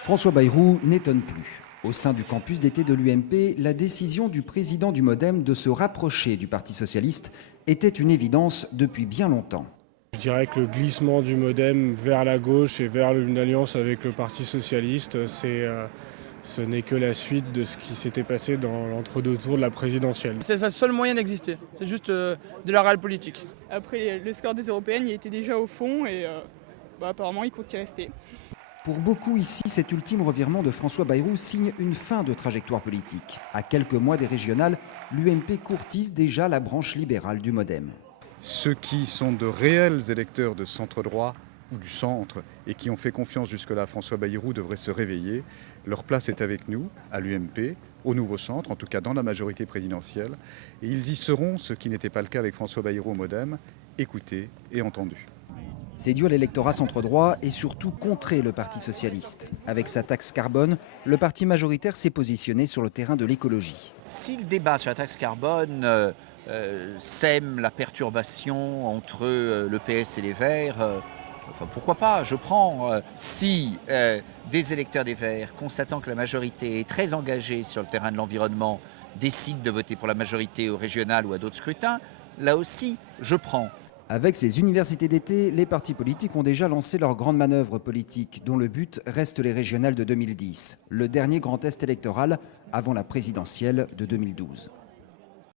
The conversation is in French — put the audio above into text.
François Bayrou n'étonne plus. Au sein du campus d'été de l'UMP, la décision du président du MoDem de se rapprocher du Parti socialiste était une évidence depuis bien longtemps. Je dirais que le glissement du MoDem vers la gauche et vers une alliance avec le Parti socialiste, ce n'est que la suite de ce qui s'était passé dans l'entre-deux tours de la présidentielle. C'est sa seule moyen d'exister, c'est juste de la réelle politique. Après le score des européennes, il était déjà au fond et apparemment il compte y rester. Pour beaucoup ici, cet ultime revirement de François Bayrou signe une fin de trajectoire politique. À quelques mois des régionales, l'UMP courtise déjà la branche libérale du MoDem. Ceux qui sont de réels électeurs de centre-droit ou du centre et qui ont fait confiance jusque-là à François Bayrou devraient se réveiller. Leur place est avec nous, à l'UMP, au nouveau centre, en tout cas dans la majorité présidentielle. Et ils y seront, ce qui n'était pas le cas avec François Bayrou au MoDem, écoutés et entendus. Séduire l'électorat centre-droit et surtout contrer le Parti socialiste. Avec sa taxe carbone, le parti majoritaire s'est positionné sur le terrain de l'écologie. Si le débat sur la taxe carbone sème la perturbation entre le PS et les Verts, pourquoi pas, je prends. Si des électeurs des Verts, constatant que la majorité est très engagée sur le terrain de l'environnement, décident de voter pour la majorité au régional ou à d'autres scrutins, là aussi, je prends. Avec ces universités d'été, les partis politiques ont déjà lancé leur grande manœuvre politique, dont le but reste les régionales de 2010, le dernier grand test électoral avant la présidentielle de 2012.